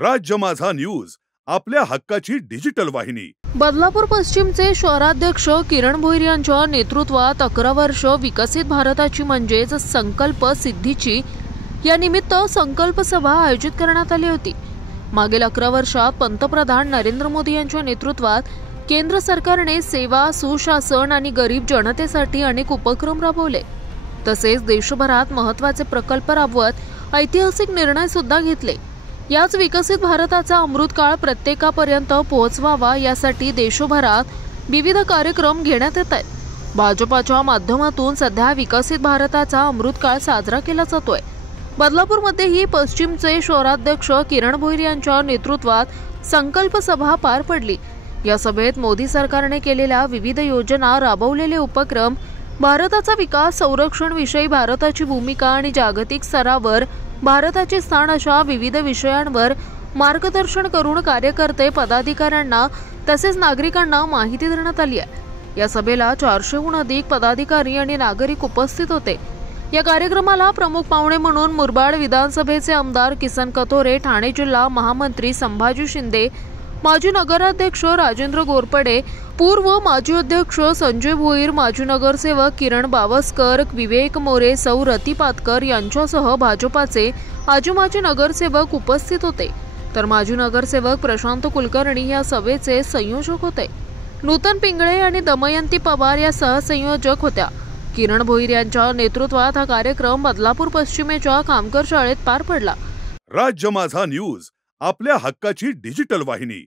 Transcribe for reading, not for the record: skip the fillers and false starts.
राज्य माझा न्यूज आपल्या हक्काची डिजिटल वाहिनी। बदलापूर पश्चिमचे शहराध्यक्ष किरण भोईर यांच्या नेतृत्वात 11 वर्ष विकसित भारताची म्हणजेच संकल्प सिद्धीची या निमित्त संकल्प सभा आयोजित करण्यात आली होती। मागील 11 वर्षात पंतप्रधान नरेंद्र मोदी यांच्या नेतृत्वात केंद्र सरकारने सेवा, सुशासन आणि गरीब जनतेसाठी अनेक उपक्रम राबवले। तसेच देशभरात महत्त्वाचे प्रकल्प राबवत ऐतिहासिक निर्णय सुद्धा घेतले। याच विकसित भारताचा अमृतकाळ प्रत्येकापर्यंत पोहोचवावा यासाठी देशभरात विविध कार्यक्रम घेण्यात येत आहेत। भाजपाच्या माध्यमातून सध्या विकसित भारताचा अमृतकाळ साजरा केला जातोय। बदलापूरमध्येही पश्चिमचे शहराध्यक्ष किरण भोईर यांच्या नेतृत्वात संकल्प सभा पार पडली। या सभेत मोदी सरकारने केलेल्या विविध योजना, राबवलेले उपक्रम, भारताचा विकास, संरक्षण विषयी भारताची भूमिका आणि जागतिक स्तरावर भारताचे स्थान अशा विविध विषयांवर मार्गदर्शन करून कार्यकर्ते, पदाधिकाऱ्यांना तसेच नागरिकांना माहिती देण्यात आली आहे। या सभेला 400हून अधिक पदाधिकारी आणि नागरिक उपस्थित होते। या कार्यक्रमाला प्रमुख पाहुणे म्हणून मुरबाड विधानसभेचे आमदार किसन कथोरे, ठाणे जिल्हा महामंत्री संभाजी शिंदे, माजी नगराध्यक्ष राजेंद्र घोरपडे, पूर्व माजी अध्यक्ष संजय भोईर, माजी नगरसेवक किरण बावस्कर, विवेक मोरे, सौ रती पातकर यांच्यासह भाजपाचे आजी-माजी नगरसेवक उपस्थित होते। तर माजी नगरसेवक प्रशांत कुलकर्णी या सभेचे संयोजक होते। नूतन पिंगळे आणि दमयंती पवार या सहसंयोजक होत्या। किरण भोईर यांच्या नेतृत्वात हा कार्यक्रम बदलापूर पश्चिमेच्या कामकर शाळेत पार पडला। राज्य माझा न्यूज आपल्या हक्काची डिजिटल वाहिनी।